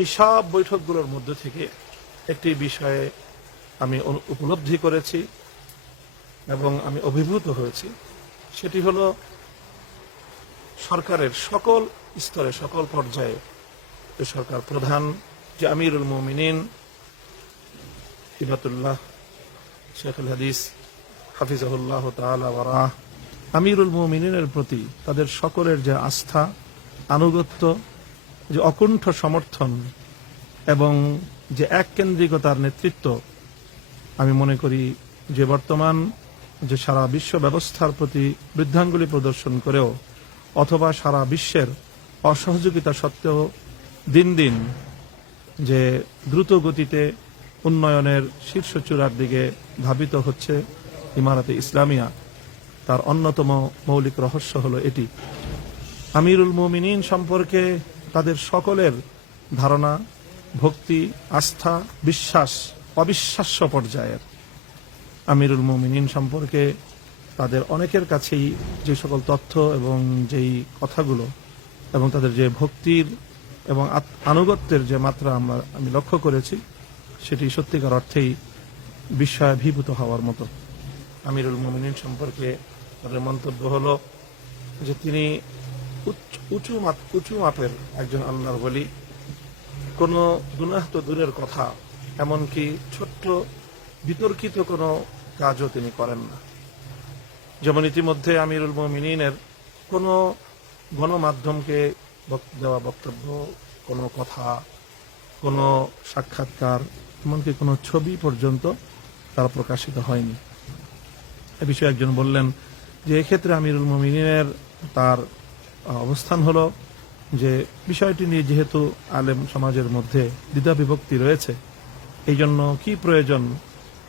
এই সব বৈঠকগুলোর মধ্য থেকে একটি বিষয়ে আমি উপলব্ধি করেছি এবং আমি অভিভূত হয়েছি, সেটি হলো সরকারের সকল স্তরে সকল পর্যায়ে সরকার প্রধান যে আমিরুল মুমিনিন হিবাতুল্লাহ শেখুল হাদিস হাফিজাহুল্লাহ তাআলা ওয়ারাহ আমিরুল মুমিনিনের প্রতি তাদের সকলের যে আস্থা, আনুগত্য, যে অকুণ্ঠ সমর্থন এবং যে এককেন্দ্রিকতার নেতৃত্ব, আমি মনে করি যে বর্তমান যে সারা বিশ্ব ব্যবস্থার প্রতি বৃদ্ধাঙ্গুলি প্রদর্শন করেও অথবা সারা বিশ্বের অসহযোগিতা সত্ত্বেও দিন দিন যে দ্রুত গতিতে উন্নয়নের শীর্ষ চূড়ার দিকে ধাবিত হচ্ছে ইমারাতে ইসলামিয়া, তার অন্যতম মৌলিক রহস্য হলো এটি। আমিরুল মুমিনিন সম্পর্কে তাদের সকলের ধারণা, ভক্তি, আস্থা, বিশ্বাস অবিশ্বাস্য পর্যায়ের। আমিরুল মুমিনিন সম্পর্কে তাদের অনেকের কাছেই যে সকল তথ্য এবং যেই কথাগুলো এবং তাদের যে ভক্তির এবং আনুগত্যের যে মাত্রা আমি লক্ষ্য করেছি, সেটি সত্যিকার অর্থেই বিস্ময়াভিভূত হওয়ার মতো। আমিরুল মুমিনিন সম্পর্কে তাদের মন্তব্য হলো যে তিনি উঁচু মাপের একজন আল্লাহর ওলি, কোনো গুনাহ তো দূরের কথা, এমনকি ছোট্ট বিতর্কিত কোনো কাজও তিনি করেন না। যেমন ইতিমধ্যে আমিরুল মুমিনিনের কোনো গণমাধ্যমকে দেওয়া বক্তব্য, কোনো কথা, কোনো সাক্ষাৎকার, এমনকি কোনো ছবি পর্যন্ত তারা প্রকাশিত হয়নি। এ বিষয়ে একজন বললেন যে এক্ষেত্রে আমিরুল মুমিনিনের তার অবস্থান হলো যে বিষয়টি নিয়ে যেহেতু আলেম সমাজের মধ্যে দ্বিধা বিভক্তি রয়েছে, এই জন্য কি প্রয়োজন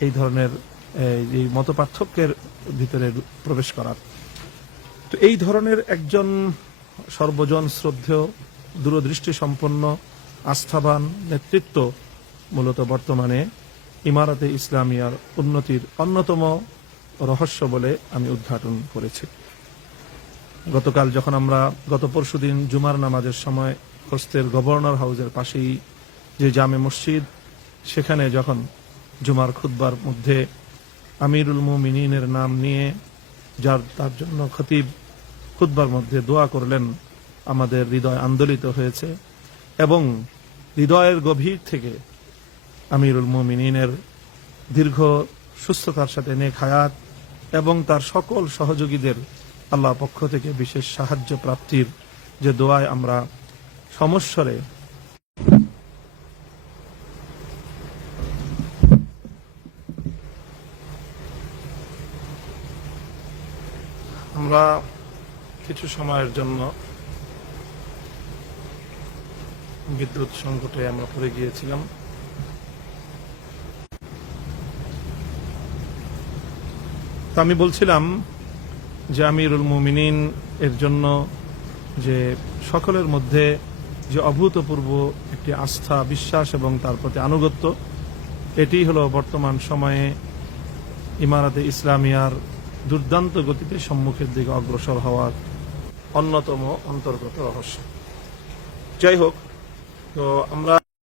এই ধরনের এই মতপার্থক্যের ভিতরে প্রবেশ করার। তো এই ধরনের একজন সর্বজন শ্রদ্ধেয়, দূরদৃষ্টি সম্পন্ন, আস্থাবান নেতৃত্ব মূলত বর্তমানে ইমারাতে ইসলামিয়ার উন্নতির অন্যতম রহস্য বলে আমি উদ্ঘাটন করেছি। গতকাল যখন আমরা গত পরশুদিন জুমার নামাজের সময় খোস্তের গভর্নর হাউসের পাশেই যে জামে মসজিদ, সেখানে যখন জুমার খুতবার মধ্যে আমিরুল মুমিনিনের নাম নিয়ে তার জন্য খতিব খুতবার মধ্যে দোয়া করলেন, আমাদের হৃদয় আন্দোলিত হয়েছে এবং হৃদয়ের গভীর থেকে আমিরুল মুমিনিনের দীর্ঘ সুস্থতার সাথে নেক হায়াত এবং তার সকল সহযোগীদের আল্লাহ পক্ষ থেকে বিশেষ সাহায্য প্রাপ্তির যে দোয়ায় আমরা সমস্বরে আমরা কিছু সময়ের জন্য বিদ্যুৎ সংকটে আমরা পড়ে গিয়েছিলাম। তো আমি বলছিলাম যে আমিরুল মুমিনিন এর জন্য যে সকলের মধ্যে যে অভূতপূর্ব একটি আস্থা, বিশ্বাস এবং তার প্রতি আনুগত্য, এটি হলো বর্তমান সময়ে ইমারাতে ইসলামিয়ার দুর্দান্ত গতিতে সম্মুখের দিকে অগ্রসর হওয়ার অন্যতম অন্তর্গত রহস্য। যাই হোক, তো আমরা